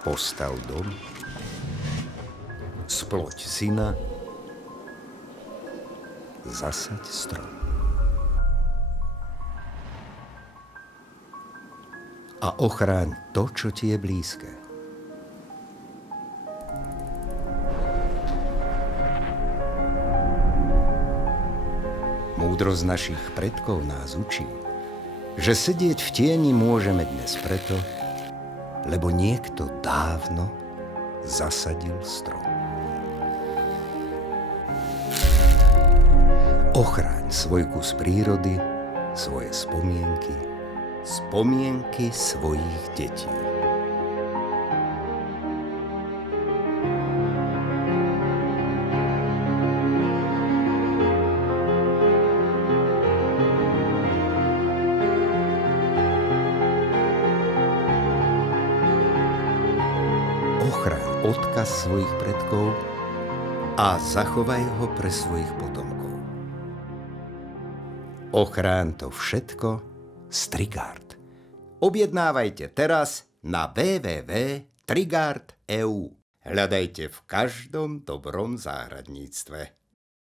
Postav dom, sploď syna, zasaď strom. A ochráň to, čo ti je blízke. Múdrosť našich predkov nás učí, že sedieť v tieni môžeme dnes preto, lebo niekto dávno zasadil strom. Ochráň svoj kus prírody, svoje spomienky, spomienky svojich detí. Ochraň odkaz svojich predkov a zachovaj ho pre svojich potomkov. Ochráň to všetko z Trigard. Objednávajte teraz na www.trigard.eu. Hľadajte v každom dobrom záhradníctve.